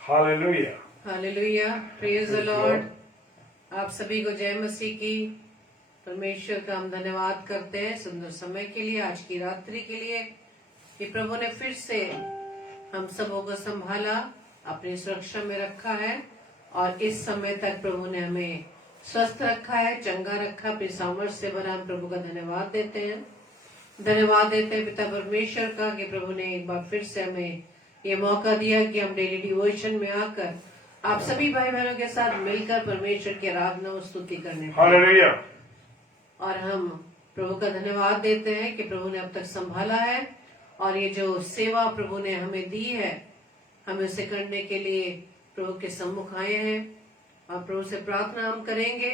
Hallelujah. Hallelujah, praise the Praise the Lord. Lord. आप सभी को जय मसीह की। परमेश्वर का हम धन्यवाद करते हैं सुंदर समय के लिए, आज की रात्रि के लिए कि प्रभु ने फिर से हम सबों को संभाला, अपनी सुरक्षा में रखा है और इस समय तक प्रभु ने हमें स्वस्थ रखा है, चंगा रखा, अपनी सामर्थ्य से भरा। हम प्रभु का धन्यवाद देते हैं, धन्यवाद देते हैं पिता परमेश्वर का कि प्रभु ने एक बार फिर से हमें ये मौका दिया कि हम डेली डिवोशन में आकर आप सभी भाई बहनों के साथ मिलकर परमेश्वर की आराधना और स्तुति करने पाए। Hallelujah. और हम प्रभु का धन्यवाद देते हैं कि प्रभु ने अब तक संभाला है और ये जो सेवा प्रभु ने हमें दी है, हमें उसे करने के लिए प्रभु के सम्मुख आए हैं और प्रभु से प्रार्थना हम करेंगे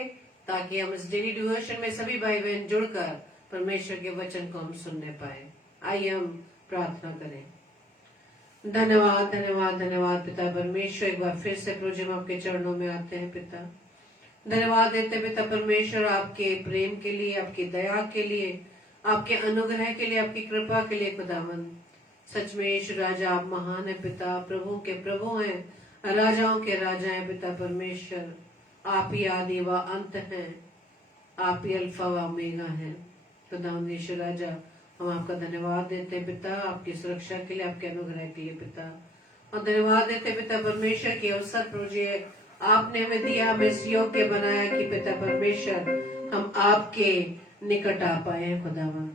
ताकि हम इस डेली डिवोशन में सभी भाई बहन जुड़कर परमेश्वर के वचन को हम सुनने पाए। आइए हम प्रार्थना करें। धन्यवाद धन्यवाद धन्यवाद पिता परमेश्वर, एक बार फिर से प्रभु जी हम आपके चरणों में आते हैं पिता। धन्यवाद देते पिता परमेश्वर आपके प्रेम के लिए, आपकी दया के लिए, आपके अनुग्रह के लिए, आपकी कृपा के लिए खुदावन। सच में यीशु राजा आप महान है पिता, प्रभु के प्रभु हैं, राजाओं के राजा हैं पिता परमेश्वर। आप ही आदि व अंत हैं, आप ही अल्फा व ओमेगा हैं खुदावन। यीशु राजा हम आपका धन्यवाद देते हैं पिता, आपकी सुरक्षा के लिए, आपके अनुग्रह के लिए पिता। और धन्यवाद देते पिता परमेश्वर के अवसर प्रभु जी आपने हमें दिया, हमें इस योग्य बनाया कि पिता परमेश्वर हम आपके निकट आ पाए हैं खुदावन।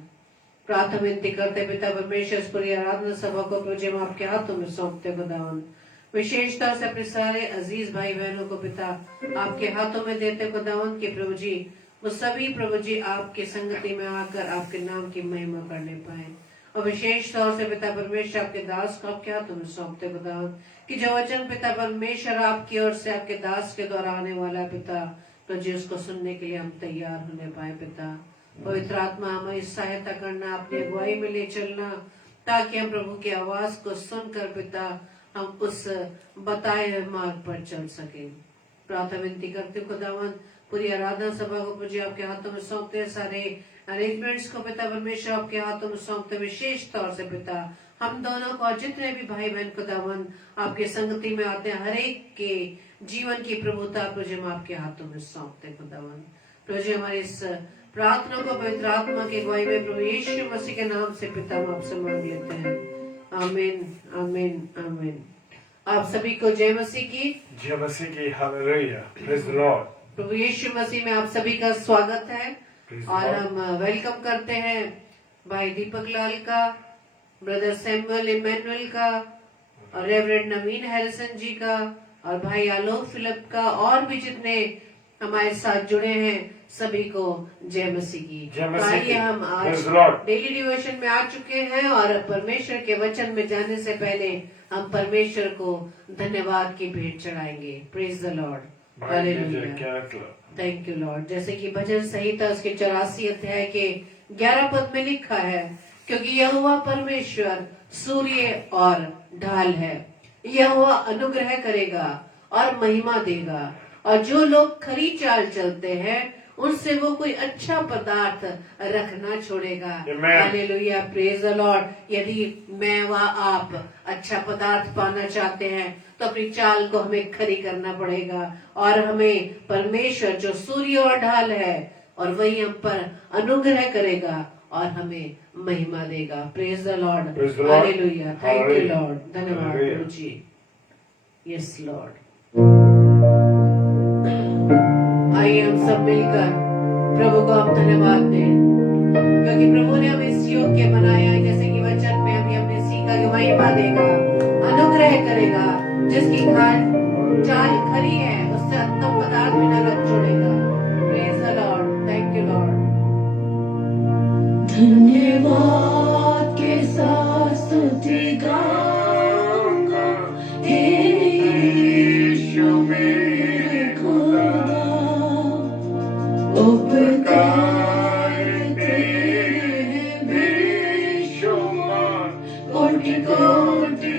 प्रार्थना विनती करते पिता परमेश्वर इस पूरी आराधना सभा को प्रभु जी हम आपके हाथों में सौंपते खुदावन। विशेषता से अपने सारे अजीज भाई बहनों को पिता आपके हाथों में देते खुदावन कि प्रभु जी वो सभी प्रभु जी आपकी संगति में आकर आपके नाम की महिमा करने पाए। और विशेष तौर से पिता परमेश्वर आपके दास को आपके हाथों में सौंपते खुदावन कि जो वचन पिता परमेश्वर आपकी ओर से आपके दास के द्वारा आने वाला पिता, तो जी उसको सुनने के लिए हम तैयार होने पाए पिता। पवित्र आत्मा हमारी सहायता करना, अपनी अगुवाई में ले चलना, ताकि हम प्रभु की आवाज को सुनकर पिता हम उस बताए हुए मार्ग पर चल सके। प्रार्थना विनती करते खुदावन पूरी आराधना सभा को प्रभु जी आपके हाथों में सौंपते हैं, सारे अरेंजमेंट्स को पिता परमेश्वर आपके हाथों में सौंपते, विशेष तौर से पिता हम दोनों को और जितने भी भाई बहन खुदावन आपके संगति में आते हैं, हर एक के जीवन की प्रभुता प्रभु जी हम आपके हाथों में सौंपते खुदावन। प्रभु जी हमारी इस प्रार्थना को पवित्र आत्मा की अगुवाई में प्रभु यीशु मसीह के नाम से पिता हम आपसे मांग लेते हैं। आमीन आमीन आमीन। आप सभी को जय मसीह की। जय मसीह की। हालेलुया। Praise the lord. प्रभु यीशु मसीह में आप सभी का स्वागत है और हम वेलकम करते हैं भाई दीपक लाल का, ब्रदर सैमुअल इमैनुअल का और रेवरेंड नवीन हैरिसन जी का और भाई आलोक फिलिप का और भी जितने हमारे साथ जुड़े हैं सभी को जय मसीह की। आइए हम आज डेली डिवोशन में आ चुके हैं और परमेश्वर के वचन में जाने से पहले हम परमेश्वर को धन्यवाद की भेंट चढ़ाएंगे। Praise the lord. Thank you lord. जैसे कि भजन संहिता उसके 84 अध्याय के 11 पद में लिखा है, क्योंकि यहोवा परमेश्वर सूर्य और ढाल है, यहोवा अनुग्रह करेगा और महिमा देगा, और जो लोग खरी चाल चलते हैं उनसे वो कोई अच्छा पदार्थ रखना छोड़ेगा। Hallelujah, praise the Lord. यदि मैं व आप अच्छा पदार्थ पाना चाहते हैं तो अपनी चाल को हमें खरी करना पड़ेगा और हमें परमेश्वर जो सूर्य और ढाल है और वही हम पर अनुग्रह करेगा और हमें महिमा देगा। Praise the lord. Hallelujah. Thank you Lord. धन्यवाद प्रभु जी। Yes Lord. आइए हम सब मिलकर प्रभु को हम धन्यवाद दें, क्योंकि प्रभु ने हमें इस योग्य बनाया है। जैसे कि वचन में अभी हमने सीखा कि महिमा देगा, अनुग्रह करेगा, जिसकी चाल खरी है उससे उत्तम पदार्थ भी न रख छोड़ेगा। Praise the lord. Thank you Lord. धन्यवाद के साथ स्तुति गाऊंगा हे यीशु मेरे खुदा, उपकार तेरे बेशुमार, कोटि कोटि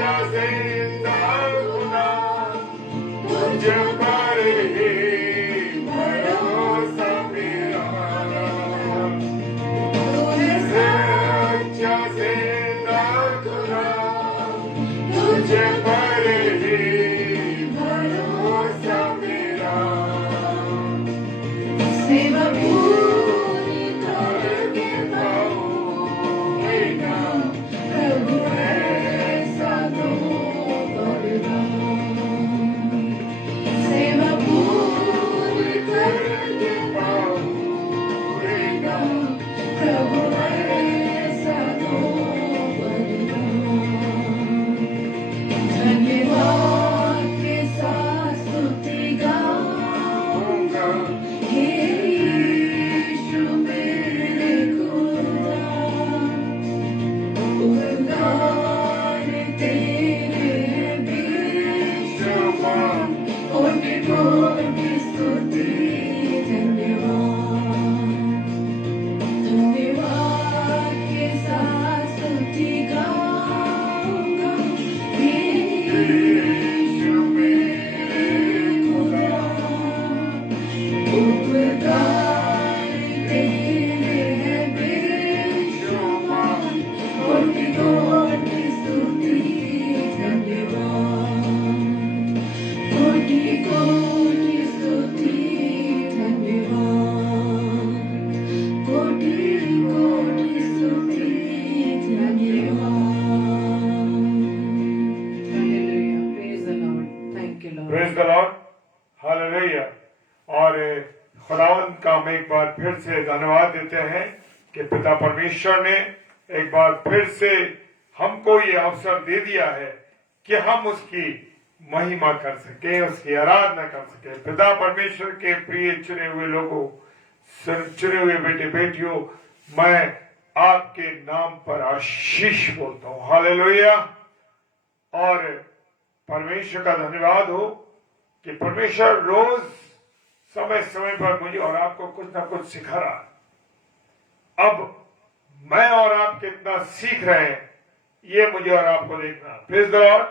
सच्चा जिंदा खुदा तुझ पर ही भरोसा मेरा तूने सच्चा जिंदा खुदा तुझ पर ही भरोसा मेरा सेवा पूरी करके पाऊंगा प्रभु ऐसा तो वरदान सेवा पूरी करके पाऊंगा प्रभु ऐसा तो वरदान धन्यवाद के साथ स्तुति गाऊंगा हे यीशु मेरे खुदा उपकार तेरे बेशुमार कोटि कोटि स्तुति धन्यवाद के साथ स्तुति गाऊंगा हे यीशु मेरे खुदा उपकार तेरे बेशुमार कोटि कोटि स्तुति धन्यवाद कोटि कोटि स्तुति धन्यवाद कोटि कोटि स्तुति धन्यवाद Hallelujah. Praise the Lord. Thank you, Lord. Praise the lord, hallelujah. और खुदावंद का हम एक बार फिर से धन्यवाद देते हैं कि पिता परमेश्वर ने एक बार फिर से हमको ये अवसर दे दिया है कि हम उसकी महिमा कर सके, उसकी आराधना कर सके। पिता परमेश्वर के प्रिय चुने हुए लोगों, चुने हुए बेटे बेटियों, मैं आपके नाम पर आशीष बोलता हूँ, हालेलुया। और परमेश्वर का धन्यवाद हो कि परमेश्वर रोज समय समय पर मुझे और आपको कुछ ना कुछ सिखा रहा है। अब मैं और आप कितना सीख रहे हैं ये मुझे और आपको देखना। Praise the lord.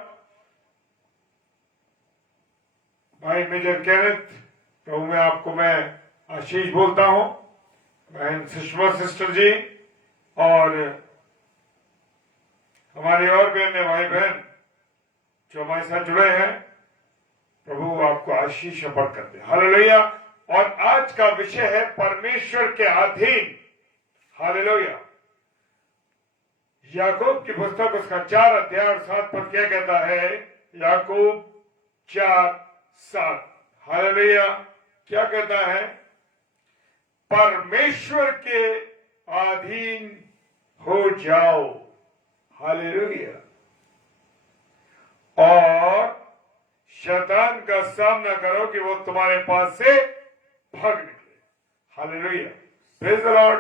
भाई मेजर केनेथ प्रभु में आपको मैं आशीष बोलता हूं, बहन सुषमा सिस्टर जी और हमारे और बहन भाई बहन जो हमारे साथ जुड़े हैं, प्रभु आपको आशीष और बरकत दे, हालेलुया। और आज का विषय है परमेश्वर के अधीन, हालेलुया। याकूब की पुस्तक उसका 4 अध्याय और 7 पद क्या कहता है? याकूब 4:7, हालेलुया। क्या कहता है? परमेश्वर के अधीन हो जाओ, हालेलुया, और शैतान का सामना करो कि वो तुम्हारे पास से भाग निकले, हालेलुया। Praise the lord.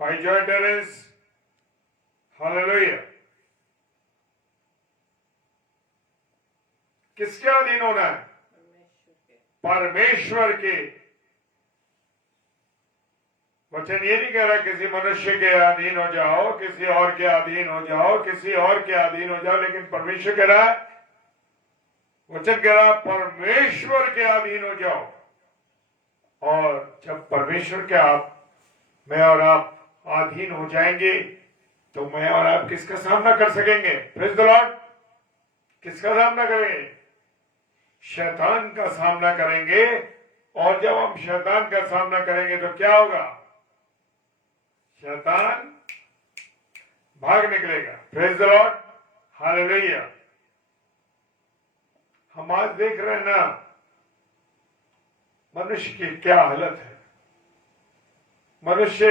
भाई जॉय टेरेंस, हालेलुया। किसके अधीन होना है? परमेश्वर के। वचन ये नहीं कह रहा किसी मनुष्य के अधीन हो जाओ, किसी और के अधीन हो जाओ, किसी और के अधीन हो जाओ, लेकिन परमेश्वर कह रहा है, वचन कह रहा परमेश्वर के अधीन हो जाओ। और जब परमेश्वर के मैं और आप अधीन हो जाएंगे तो मैं और आप किसका सामना कर सकेंगे? Praise the Lord. किसका सामना करेंगे? शैतान का सामना करेंगे। और जब हम शैतान का सामना करेंगे तो क्या होगा? शैतान भाग निकलेगा। Praise the lord, hallelujah. हम आज देख रहे हैं ना मनुष्य की क्या हालत है। मनुष्य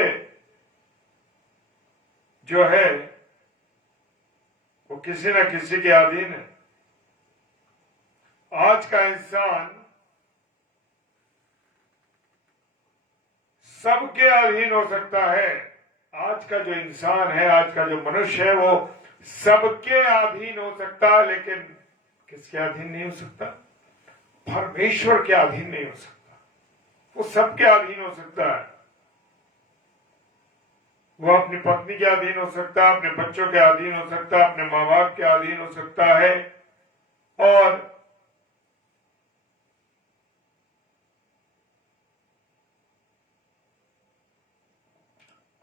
जो है वो किसी न किसी के अधीन है। आज का इंसान सबके अधीन हो सकता है। आज का जो इंसान है, आज का जो मनुष्य है, वो सबके अधीन हो सकता है, लेकिन किसके अधीन नहीं हो सकता? परमेश्वर के अधीन नहीं हो सकता। वो सबके अधीन हो सकता है। वो अपनी पत्नी के अधीन हो सकता है, अपने बच्चों के अधीन हो सकता है, अपने माँ बाप के अधीन हो सकता है।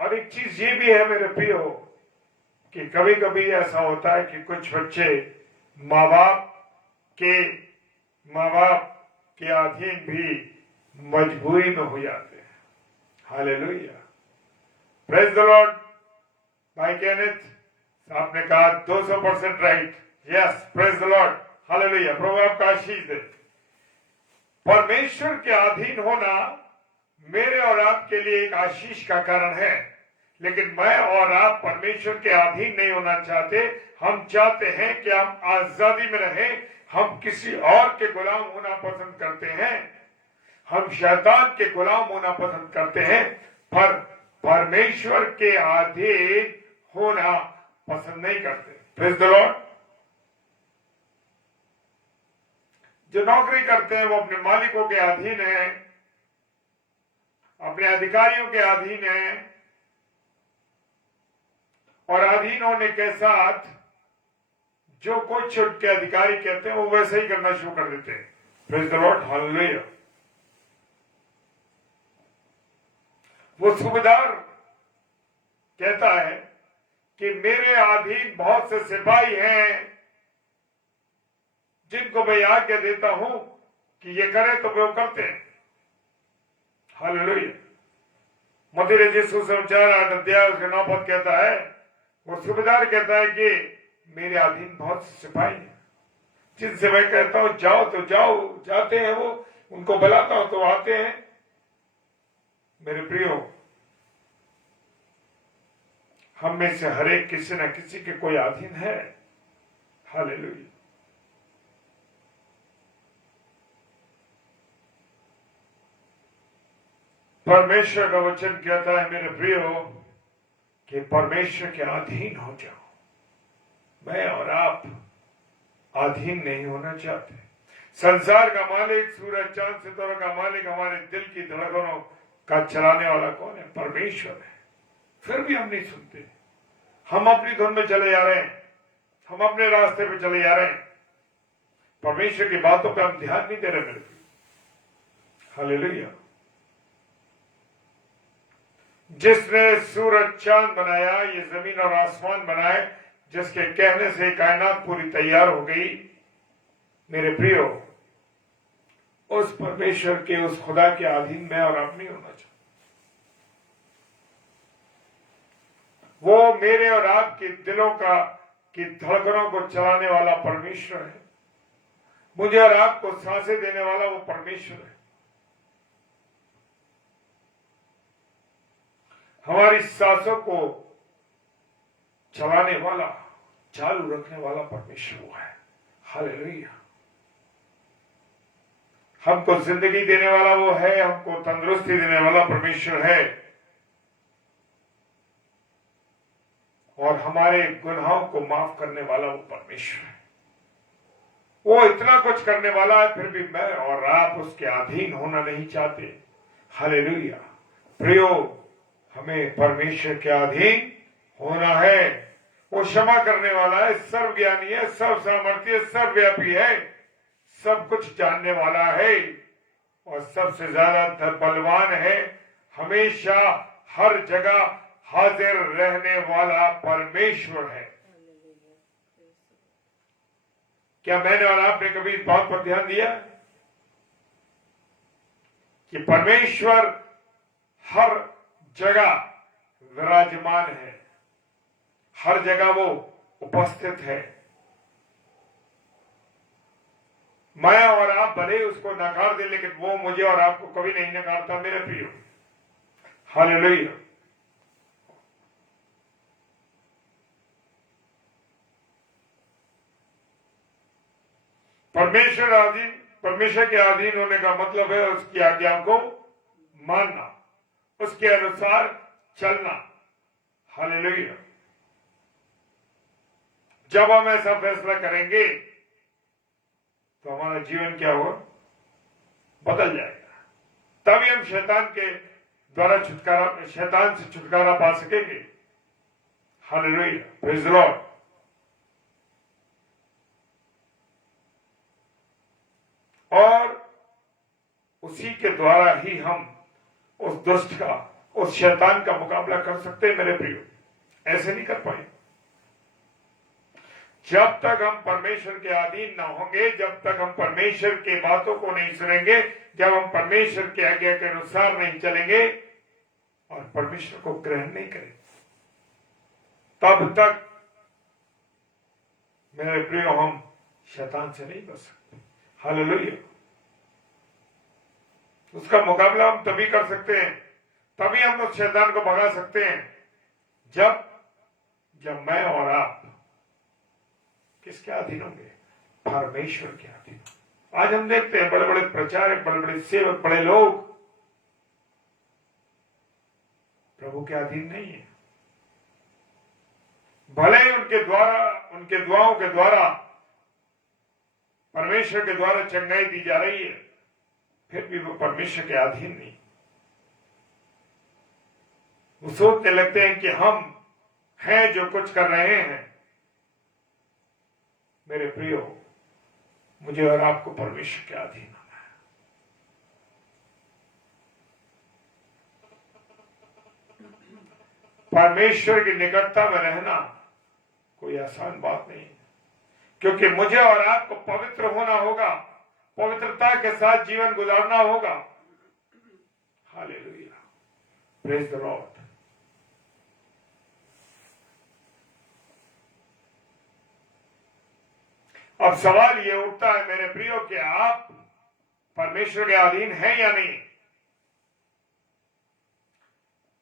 और एक चीज ये भी है मेरे प्रियो कि कभी कभी ऐसा होता है कि कुछ बच्चे माँ बाप के अधीन भी मजबूरी में हो जाते हैं। Hallelujah, praise the lord. भाई केनेथ आपने कहा 200% right. Yes, praise the lord, hallelujah. प्रभु आपका आशीष दे। परमेश्वर के अधीन होना मेरे और आपके लिए एक आशीष का कारण है, लेकिन मैं और आप परमेश्वर के अधीन नहीं होना चाहते। हम चाहते हैं कि हम आजादी में रहें। हम किसी और के गुलाम होना पसंद करते हैं, हम शैतान के गुलाम होना पसंद करते हैं, पर परमेश्वर के अधीन होना पसंद नहीं करते। Praise the Lord. जो नौकरी करते हैं वो अपने मालिकों के अधीन है, अपने अधिकारियों के अधीन है, और अधीन होने के साथ जो कुछ उनके अधिकारी कहते हैं वो वैसे ही करना शुरू कर देते हैं। Praise the lord, hallelujah. वो सूबेदार कहता है कि मेरे अधीन बहुत से सिपाही हैं जिनको मैं आज्ञा देता हूं कि ये करें तो वो करते हैं। हालेलुया। मत्ती रचित सुसमाचार 8 अध्याय उसके 9 पद कहता है, वो सूबेदार कहता है कि मेरे अधीन बहुत से सिपाही हैं जिनसे मैं कहता हूं जाओ तो जाओ, जाते हैं वो, उनको बुलाता हूं तो आते हैं। मेरे प्रियो, हम में से हर एक किसी न किसी के कोई अधीन है। हालेलुया। परमेश्वर का वचन कहता है मेरे प्रियो कि परमेश्वर के अधीन हो जाओ। मैं और आप अधीन नहीं होना चाहते। संसार का मालिक, सूरज चांद सितारों का मालिक, हमारे दिल की धड़कनों का चलाने वाला कौन है? परमेश्वर है। फिर भी हम नहीं सुनते, हम अपनी धुन में चले जा रहे हैं, हम अपने रास्ते पे चले जा रहे हैं, परमेश्वर की बातों पे हम ध्यान नहीं दे रहे मेरे प्रिय। हालेलुया। जिसने सूरज चांद बनाया, ये जमीन और आसमान बनाए, जिसके कहने से कायनात पूरी तैयार हो गई, मेरे प्रियो, उस परमेश्वर के, उस खुदा के अधीन में और आप नहीं होना चाहिए। वो मेरे और आपके दिलों की धड़कनों को चलाने वाला परमेश्वर है। मुझे और आपको सांसें देने वाला वो परमेश्वर है। हमारी सांसों को चलाने वाला, चालू रखने वाला परमेश्वर वो है। हालेलुया। हमको जिंदगी देने वाला वो है, हमको तंदुरुस्ती देने वाला परमेश्वर है, और हमारे गुनाहों को माफ करने वाला वो परमेश्वर है। वो इतना कुछ करने वाला है, फिर भी मैं और आप उसके अधीन होना नहीं चाहते। हालेलुया। प्रियो, हमें परमेश्वर के अधीन होना है। वो क्षमा करने वाला है, सर्वज्ञानी है, सर्व सामर्थ्य, सर्वव्यापी है, सब कुछ जानने वाला है, और सबसे ज्यादा बलवान है। हमेशा हर जगह हाजिर रहने वाला परमेश्वर है। क्या मैंने और आपने कभी इस बात पर ध्यान दिया कि परमेश्वर हर जगह विराजमान है, हर जगह वो उपस्थित है। मैं और आप भले उसको नकार दे, लेकिन वो मुझे और आपको कभी नहीं नकारता मेरे प्रियो। हालेलुया। परमेश्वर के अधीन होने का मतलब है उसकी आज्ञा को मानना, उसके अनुसार चलना। हालेलुया। जब हम ऐसा फैसला करेंगे तो हमारा जीवन क्या होगा? बदल जाएगा। तभी हम शैतान के द्वारा छुटकारा, शैतान से छुटकारा पा सकेंगे। Hallelujah, praise the Lord. और उसी के द्वारा ही हम उस दुष्ट का, उस शैतान का मुकाबला कर सकते हैं मेरे प्रियो। ऐसे नहीं कर पाए जब तक हम परमेश्वर के अधीन ना होंगे, जब तक हम परमेश्वर की बातों को नहीं सुनेंगे, जब हम परमेश्वर की आज्ञा के अनुसार नहीं चलेंगे और परमेश्वर को ग्रहण नहीं करेंगे, तब तक मेरे प्रियो हम शैतान से नहीं बच सकते। हालेलुया। उसका मुकाबला हम तभी कर सकते हैं, तभी हम उस शैतान को भगा सकते हैं जब मैं और आप किसके अधीन होंगे? परमेश्वर के अधीन। आज हम देखते हैं बड़े बड़े प्रचारक, बड़े बड़े सेवक, बड़े लोग प्रभु के अधीन नहीं है। भले ही उनके दुआओं के द्वारा, परमेश्वर के द्वारा चंगाई दी जा रही है, फिर भी वो परमेश्वर के अधीन नहीं। वो सोचने लगते हैं कि हम हैं जो कुछ कर रहे हैं। मेरे प्रियो, मुझे और आपको परमेश्वर के अधीन होना है। परमेश्वर की निकटता में रहना कोई आसान बात नहीं है, क्योंकि मुझे और आपको पवित्र होना होगा, पवित्रता के साथ जीवन गुजारना होगा। Hallelujah, praise the Lord. अब सवाल ये उठता है मेरे प्रियो कि आप परमेश्वर के अधीन हैं या नहीं?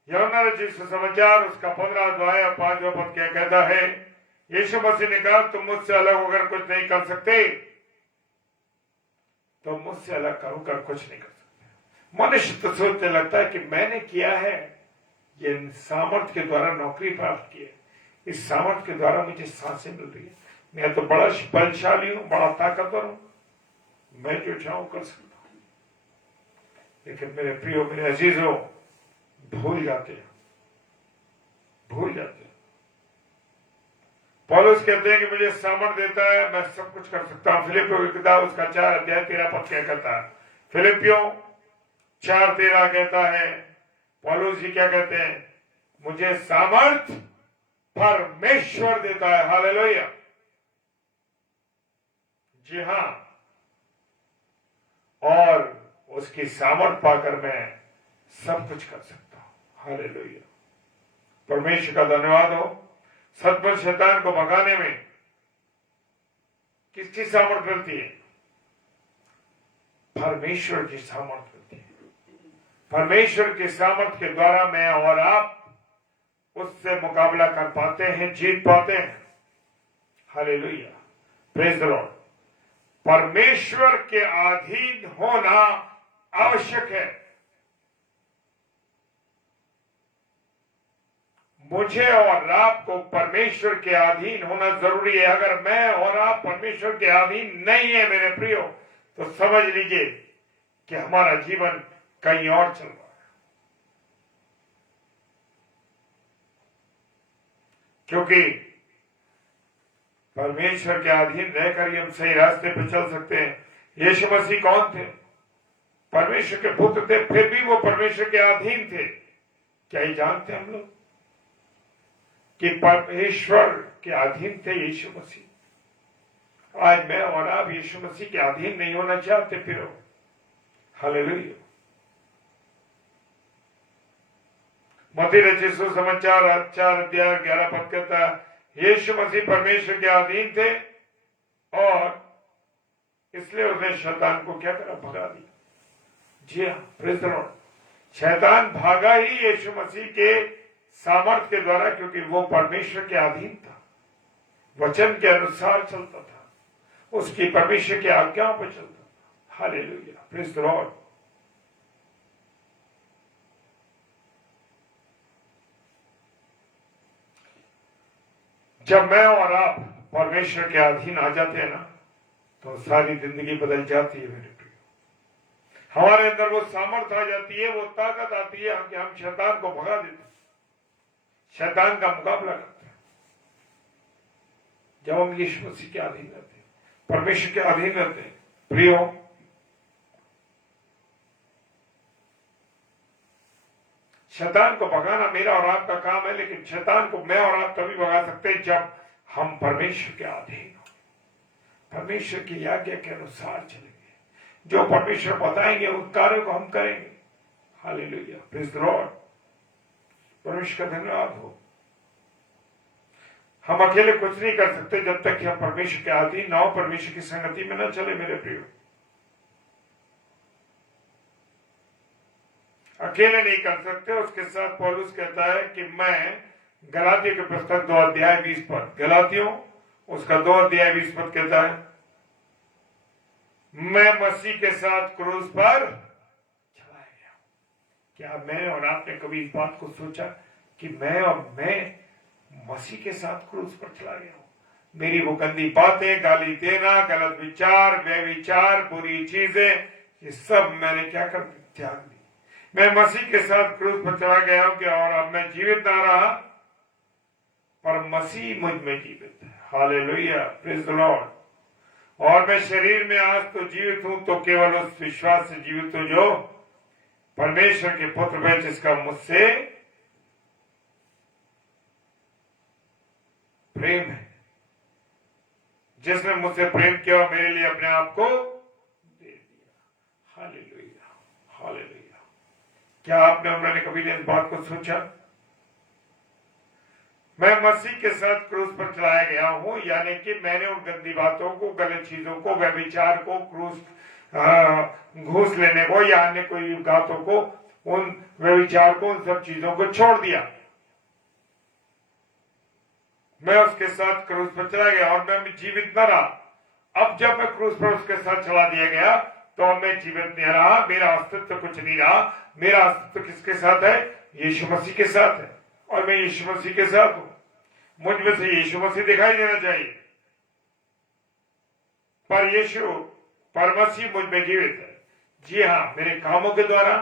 यूहन्ना रचित सुसमाचार उसका 15 अध्याय 5वां पद क्या कहता है? यीशु मसीह ने कहा, तुम मुझसे अलग होकर कुछ नहीं कर सकते, तुम मुझसे अलग होकर कुछ नहीं कर सकते। मनुष्य तो सोचने लगता है कि मैंने किया है, ये सामर्थ्य के द्वारा नौकरी प्राप्त की है, इस सामर्थ्य के द्वारा मुझे सांसें मिल रही है, मैं तो बड़ा बलशाली हूं, बड़ा ताकतवर हूं, मैं जो चाहूं कर सकता हूं। लेकिन मेरे प्रियो, मेरे अजीजों, भूल जाते हैं। पौलुस कहते हैं कि मुझे सामर्थ्य देता है, मैं सब कुछ कर सकता हूं। फिलिपियों की किताब उसका 4 अध्याय 13 पद क्या कहता है? फिलिपियों 4:13 कहता है, पौलुस जी क्या कहते हैं? मुझे सामर्थ्य परमेश्वर देता है। हालेलुया। जी हां, और उसकी सामर्थ पाकर मैं सब कुछ कर सकता हूं। हालेलुया, परमेश्वर का धन्यवाद हो। सचमुच शैतान को भगाने में किसकी सामर्थ मिलती है? परमेश्वर की सामर्थ मिलती है। परमेश्वर की सामर्थ के द्वारा मैं और आप उससे मुकाबला कर पाते हैं, जीत पाते हैं। Hallelujah, praise the Lord. परमेश्वर के अधीन होना आवश्यक है। मुझे और आपको परमेश्वर के अधीन होना जरूरी है। अगर मैं और आप परमेश्वर के अधीन नहीं है मेरे प्रियो, तो समझ लीजिए कि हमारा जीवन कहीं और चल रहा है। क्योंकि परमेश्वर के अधीन रहकर ही हम सही रास्ते पर चल सकते हैं। यीशु मसीह कौन थे? परमेश्वर के पुत्र थे, फिर भी वो परमेश्वर के अधीन थे। क्या ये जानते हैं हम लोग कि परमेश्वर के अधीन थे यीशु मसीह? आज मैं और आप यीशु मसीह के अधीन नहीं होना चाहते फिर? हालेलुया। मत्ती रचित सुसमाचार 4 अध्याय 11 पद कहता है, यीशु मसीह परमेश्वर के अधीन थे और इसलिए उसने शैतान को क्या करा? भगा दिया। जी हाँ, प्रेज़ द लॉर्ड। शैतान भागा ही यीशु मसीह के सामर्थ्य के द्वारा, क्योंकि वो परमेश्वर के अधीन था, वचन के अनुसार चलता था, उसकी परमेश्वर की आज्ञाओं पर चलता था। Hallelujah, praise the Lord. जब मैं और आप परमेश्वर के अधीन आ जाते हैं ना, तो सारी जिंदगी बदल जाती है मेरे प्रिय। हमारे अंदर वो सामर्थ्य आ जाती है, वो ताकत आती है कि हम शैतान को भगा देते हैं, शैतान का मुकाबला करते हैं। जब हम यीशु मसीह के अधीन रहते हैं, परमेश्वर के अधीन रहते हैं, प्रियो, शैतान को भगाना मेरा और आपका काम है, लेकिन शैतान को मैं और आप तभी भगा सकते हैं जब हम परमेश्वर के अधीन हो, परमेश्वर की आज्ञा के अनुसार चलेंगे, जो परमेश्वर बताएंगे उन कार्यों को हम करेंगे। Hallelujah, praise the Lord. परमेश्वर का धन्यवाद हो। हम अकेले कुछ नहीं कर सकते जब तक कि हम परमेश्वर के अधीन ना हो, परमेश्वर की संगति में न चले। मेरे प्रियो, अकेले नहीं कर सकते। उसके साथ पौलुस कहता है कि मैं, गलातियों के पुस्तक 2 अध्याय 20 पद, गलातियों उसका 2 अध्याय 20 पद कहता है, मैं मसीह के साथ क्रूस पर चलाया गया। क्या मैं और आपने कभी इस बात को सोचा कि मैं मसीह के साथ क्रूस पर चला गया हूं? मेरी वो गंदी बातें, गाली देना, गलत विचार, व्यभिचार, बुरी चीजें, ये सब मैंने क्या कर त्याग दी। मैं मसीह के साथ क्रूस पर चला गया हूं कि और अब मैं जीवित ना रहा, पर मसीह मुझ में जीवित है। Hallelujah, praise the Lord. और मैं शरीर में आज तो जीवित हूं, तो केवल उस विश्वास से जीवित हूं जो परमेश्वर के पुत्र है, जिसका मुझसे प्रेम है, जिसने मुझसे प्रेम किया और मेरे लिए अपने आप को दे दिया। Hallelujah, hallelujah. क्या आपने और मैंने कभी इस बात को सोचा? मैं मसीह के साथ क्रूस पर चलाया गया हूं, यानी कि मैंने उन गंदी बातों को, गलत चीजों को, व्यभिचार को, घूस लेने को या अन्य कोई बातों को, उन व्यभिचार को, उन सब चीजों को छोड़ दिया। मैं उसके साथ क्रूस पर चला गया और मैं जीवित न रहा। अब जब मैं क्रूस पर उसके साथ चला दिया गया तो अब मैं जीवित नहीं रहा, मेरा अस्तित्व कुछ नहीं रहा। मेरा अस्तित्व किसके साथ है? यीशु मसीह के साथ है, और मैं यीशु मसीह के साथ हूं। मुझ में से यीशु मसीह दिखाई देना चाहिए, पर यीशु पर मसीह मुझ में जीवित है। जी हाँ, मेरे कामों के द्वारा,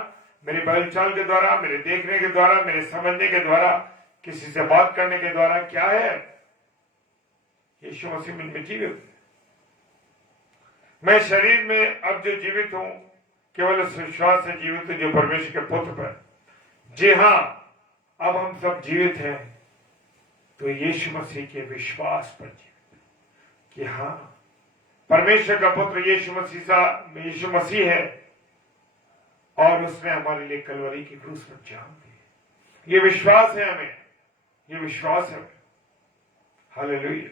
मेरे बोलचाल के द्वारा, मेरे देखने के द्वारा, मेरे समझने के द्वारा, किसी से बात करने के द्वारा क्या है? यीशु मसीह मुझ में जीवित है। मैं शरीर में अब जो जीवित हूं, केवल उस विश्वास से जीवित हूं जो परमेश्वर के पुत्र पर। जी हाँ, अब हम सब जीवित हैं तो यीशु मसीह के विश्वास पर जीवित, कि हाँ, परमेश्वर का पुत्र यीशु मसीह है और उसने हमारे लिए कलवरी की क्रूस पर जान दी। ये विश्वास है हमें, ये विश्वास है। हालेलुया।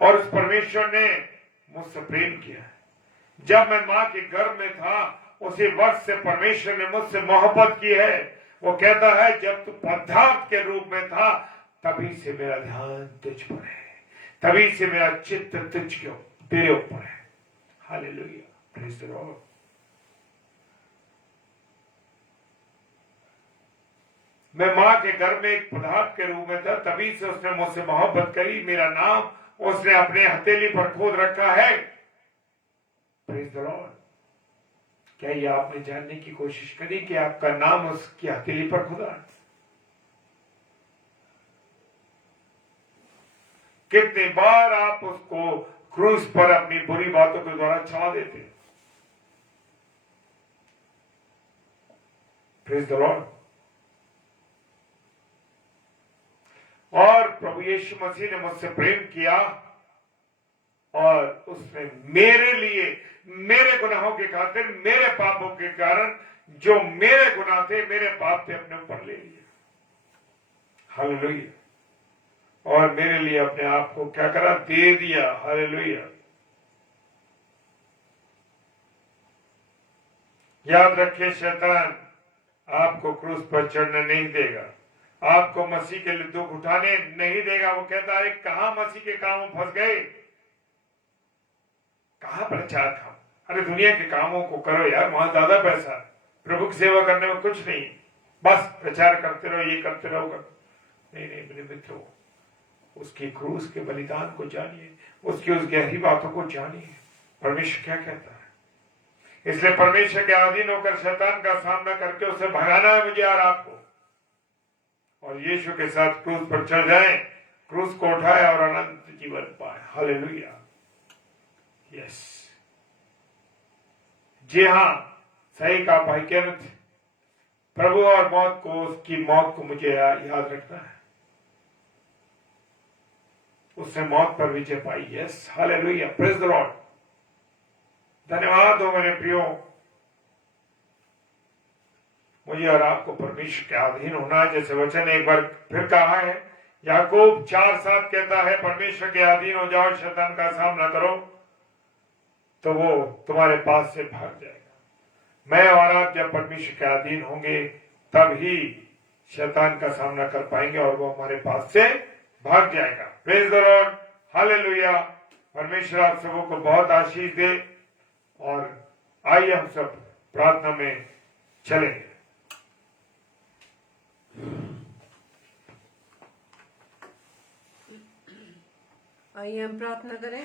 और उस परमेश्वर ने मुझसे प्रेम किया। जब मैं मां के गर्भ में था, उसी वक्त से परमेश्वर ने मुझसे मोहब्बत की है। वो कहता है, जब तू पदार्थ के रूप में था, तभी से मेरा ध्यान तुझ पर है, तभी से मेरा चित्त तेरे ऊपर है। Hallelujah, praise the Lord. मैं मां के गर्भ में एक पदार्थ के रूप में था, तभी से उसने मुझसे मोहब्बत करी। मेरा नाम उसने अपने हथेली पर खोद रखा है। Praise the Lord. क्या ये आपने जानने की कोशिश करी कि आपका नाम उसकी हथेली पर खुदा है? कितनी बार आप उसको क्रूस पर अपनी बुरी बातों के द्वारा चढ़ा देते। Praise the Lord. और प्रभु यीशु मसीह ने मुझसे प्रेम किया और उसने मेरे लिए, मेरे गुनाहों के खातिर, मेरे पापों के कारण, जो मेरे गुनाह थे, मेरे पाप थे, अपने ऊपर ले लिया। हालेलुया। और मेरे लिए अपने आप को क्या करा? दे दिया। हालेलुया। याद रखिए, शैतान आपको क्रूस पर चढ़ने नहीं देगा, आपको मसीह के लिए दुख उठाने नहीं देगा। वो कहता है, कहां मसीह के कामों फंस गए, कहां प्रचार काम? अरे दुनिया के कामों को करो यार, वहां ज्यादा पैसा, प्रभु की सेवा करने में कुछ नहीं, बस प्रचार करते रहो, ये करते रहो। नहीं नहीं मेरे मित्रों, उसकी क्रूस के बलिदान को जानिए, उसकी उस गहरी बातों को जानिए। परमेश्वर क्या कहता है? इसलिए परमेश्वर के अधीन होकर शैतान का सामना करके उसे भगाना है मुझे और आपको, और यीशु के साथ क्रूस पर चढ़ जाए, क्रूस को उठाए और अनंत जीवन पाए। हालेलुया। यस, जी हाँ, सही कहा भाई केनेथ। प्रभु और मौत को, उसकी मौत को मुझे याद रखना है। उसने मौत पर विजय पाई। Yes, hallelujah, praise the lord. धन्यवाद हो मेरे प्रियो। मुझे और आपको परमेश्वर के अधीन होना है, जैसे वचन एक बार फिर कहा है। याकूब 4:7 कहता है, परमेश्वर के अधीन हो जाओ, शैतान का सामना करो तो वो तुम्हारे पास से भाग जाएगा। मैं और आप जब परमेश्वर के अधीन होंगे तब ही शैतान का सामना कर पाएंगे और वो हमारे पास से भाग जाएगा। Praise the lord, hallelujah. परमेश्वर आप सबों को बहुत आशीष दे, और आइए हम सब प्रार्थना में चलेंगे। आइए हम प्रार्थना करें।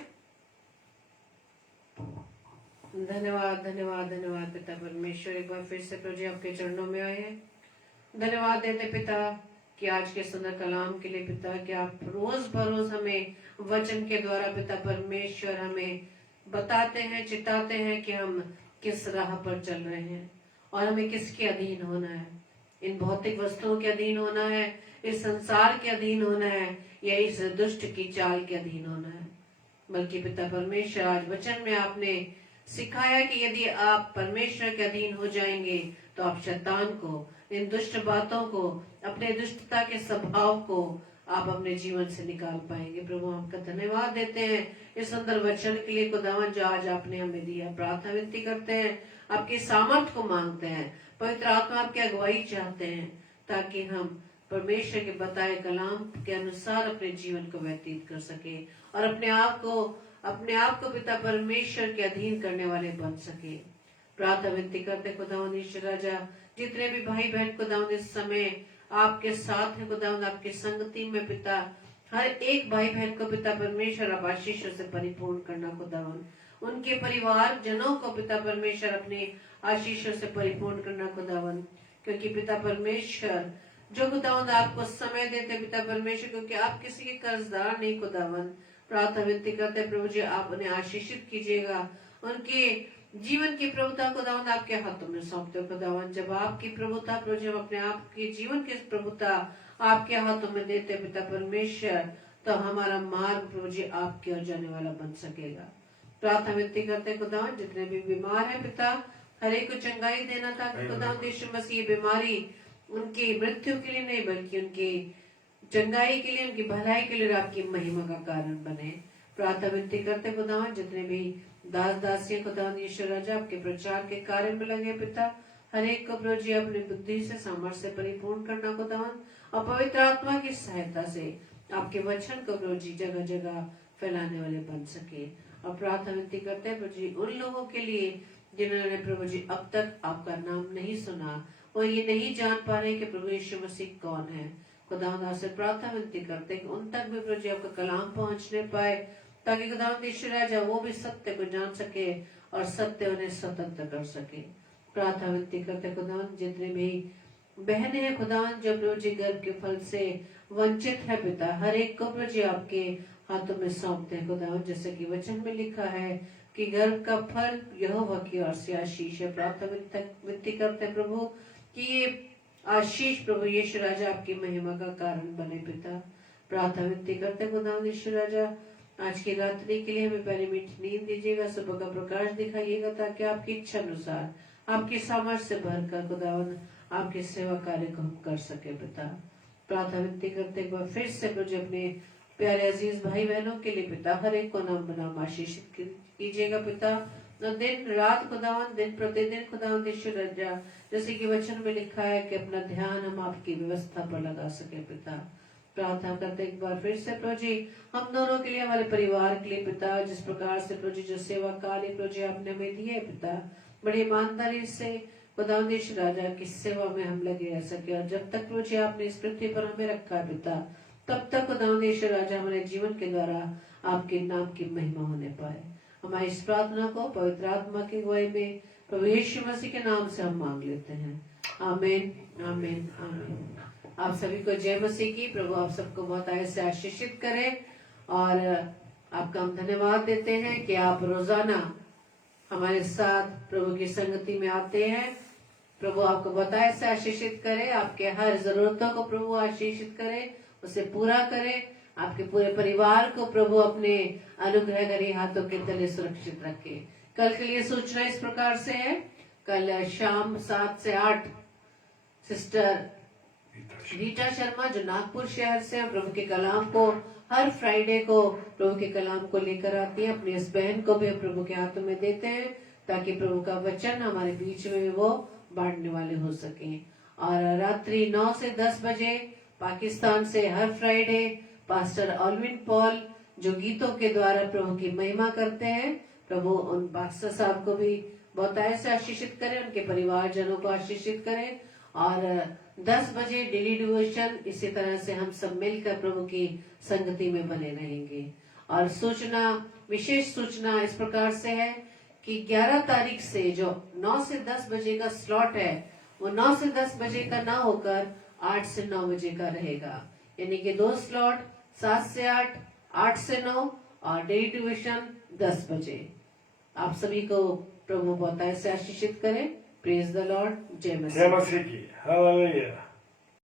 धन्यवाद धन्यवाद धन्यवाद पिता परमेश्वर, एक बार फिर से प्रभु जी आपके चरणों में आए हैं। धन्यवाद देते पिता कि आज के सुंदर कलाम के लिए पिता, कि आप रोज बरोज हमें वचन के द्वारा पिता परमेश्वर हमें बताते हैं, चिताते हैं कि हम किस राह पर चल रहे हैं और हमें किसके अधीन होना है। इन भौतिक वस्तुओं के अधीन होना है, इस संसार के अधीन होना है, या इस दुष्ट की चाल के अधीन होना है। बल्कि पिता परमेश्वर, आज वचन में आपने सिखाया कि यदि आप परमेश्वर के अधीन हो जाएंगे तो आप शैतान को, इन दुष्ट बातों को, अपने दुष्टता के स्वभाव को आप अपने जीवन से निकाल पाएंगे। प्रभु आपका धन्यवाद देते हैं इस सुंदर वचन के लिए खुदावन जो आज आपने हमें दिया। प्रार्थना विनती करते हैं, आपकी सामर्थ को मांगते हैं, पवित्र आत्मा आपकी अगुवाई चाहते हैं, ताकि हम परमेश्वर के बताए कलाम के अनुसार अपने जीवन को व्यतीत कर सके और अपने आप को पिता परमेश्वर के अधीन करने वाले बन सके। प्रार्थना विनती करते खुदावंद ईश्वर राजा, जितने भी भाई बहन खुदावंद इस समय आपके साथ है खुदावंद, आपकी संगति में पिता, हर एक भाई बहन को पिता परमेश्वर आप आशीषों से परिपूर्ण करना खुदावंद, उनके परिवार जनों को पिता परमेश्वर अपने आशीषों से परिपूर्ण करना खुदावंद। क्योंकि पिता परमेश्वर जो खुदावंद आपको समय देते पिता परमेश्वर, क्योंकि आप किसी के कर्जदार नहीं खुदावंद। प्रार्थना विनती करते प्रभु जी, आप उन्हें आशीषित कीजिएगा, उनके जीवन की प्रभुता खुदावंद आपके हाथों में सौंपते खुदावंद। जब आपकी प्रभुता प्रभु जी, हम अपने आप के जीवन की प्रभुता आपके हाथों में देते पिता परमेश्वर, तो हमारा मार्ग प्रभु जी आपकी ओर जाने वाला बन सकेगा। प्रार्थना विनती करते खुदावंद, जितने भी बीमार है पिता, हर एक को चंगाई देना था खुदावंद यीशु मसीह। बीमारी उनकी मृत्यु के लिए नहीं, बल्कि उनकी चंगाई के लिए, उनकी भलाई के लिए आपकी महिमा का कारण बने। प्रार्थना विनती करते खुदावंद, जितने भी दास दासियां खुदावंद ईश्वर राजा आपके प्रचार के कार्य में लगे पिता, हर एक को प्रभु जी अपनी बुद्धि से, सामर्थ्य से परिपूर्ण करना खुदावंद, और पवित्र आत्मा की सहायता से आपके वचन को प्रभु जी जगह जगह फैलाने वाले बन सके। और प्रार्थना विनती करते प्रभु जी उन लोगों के लिए जिन्होंने प्रभु जी अब तक आपका नाम नहीं सुना और ये नहीं जान पा रहे कि प्रभु यीशु मसीह कौन है। खुदावंद से प्रार्थना विनती करते कि उन तक भी प्रभु जी आपका कलाम पहुंचने पाए, ताकि खुदावंद ईश्वर राजा वो भी सत्य को जान सके और सत्य उन्हें स्वतंत्र कर सके। प्रार्थना विनती करते खुदावंद, जितने भी बहनें हैं खुदावंद जो प्रभु जी गर्भ के फल से वंचित है पिता, हर एक को प्रभु जी आपके हाथों में सौंपते हैं खुदावंद। जैसे कि वचन में लिखा है कि गर्भ का फल यहोवा की ओर से आशीष है। प्रार्थना विनती करते हैं प्रभु कि ये आशीष प्रभु यीशु राजा आपकी महिमा का कारण बने पिता। प्रार्थना विनती करते खुदावंद यीशु राजा, आज की रात्रि के लिए हमें पहले मीठी नींद दीजिएगा, सुबह का प्रकाश दिखाइएगा, ताकि आपकी इच्छा अनुसार, आपकी सामर्थ्य से भरकर खुदावंद आपकी सेवा कार्य को हम कर सके पिता। प्रार्थना विनती करते एक बार फिर से प्रभु अपने प्यारे अजीज भाई बहनों के लिए पिता, हर एक को नाम बनाम आशीषित कीजिएगा पिता। दिन रात खुदावंद, दिन प्रतिदिन खुदावंद ईश्वर राजा, जैसे कि वचन में लिखा है कि अपना ध्यान हम आपकी व्यवस्था पर लगा सके पिता। प्रार्थना करते एक बार फिर से प्रभु जी हम दोनों के लिए, हमारे परिवार के लिए पिता, जिस प्रकार से प्रभु जी जो सेवा कार्य प्रभु जी आपने हमें दिए है पिता, बड़ी ईमानदारी से खुदावंद ईश्वर राजा की सेवा में हम लगे रह सके। और जब तक प्रभु जी आपने इस पृथ्वी पर हमें रखा है पिता, तब तक खुदावंद ईश्वर राजा हमारे जीवन के द्वारा आपके नाम की महिमा होने पाए। हमारी इस प्रार्थना को पवित्र आत्मा की अगुवाई में प्रभु यीशु मसीह के नाम से हम मांग लेते हैं। आमीन, आमीन, आमीन। आप सभी को जय मसीह की। प्रभु आप सबको बहुत आय से आशीषित करे और आपका हम धन्यवाद देते हैं कि आप रोजाना हमारे साथ प्रभु की संगति में आते हैं। प्रभु आपको बहुत आय से आशीषित करे, आपके हर जरूरतों को प्रभु आशीषित करे, उसे पूरा करे। आपके पूरे परिवार को प्रभु अपने अनुग्रहकारी हाथों के तले सुरक्षित रखे। कल के लिए सूचना इस प्रकार से है। कल शाम 7 से 8 सिस्टर रीटा शर्मा जो नागपुर शहर से हैं, प्रभु के कलाम को हर फ्राइडे को प्रभु के कलाम को लेकर आती हैं। अपनी इस बहन को भी प्रभु के हाथों में देते हैं ताकि प्रभु का वचन हमारे बीच में वो बांटने वाले हो सके। और रात्रि 9 से 10 बजे पाकिस्तान से हर फ्राइडे पास्टर ऑलविन पॉल जो गीतों के द्वारा प्रभु की महिमा करते हैं, प्रभु उन पास्टर साहब को भी बहुत आय से आशीषित करें, उनके परिवारजनों को आशीषित करें। और 10 बजे डेली डिवोशन इसी तरह से हम सब मिलकर प्रभु की संगति में बने रहेंगे। और सूचना, विशेष सूचना इस प्रकार से है कि 11 तारीख से जो 9 से 10 बजे का स्लॉट है वो 9 से 10 बजे का ना होकर 8 से 9 बजे का रहेगा। यानी कि 2 स्लॉट 7 से 8, 8 से 9 और डेली डिवोशन 10 बजे। आप सभी को प्रभु बहुत आय से आशीषित करें। Praise the Lord. जय मसीह। जय मसीह की। हालेलुया।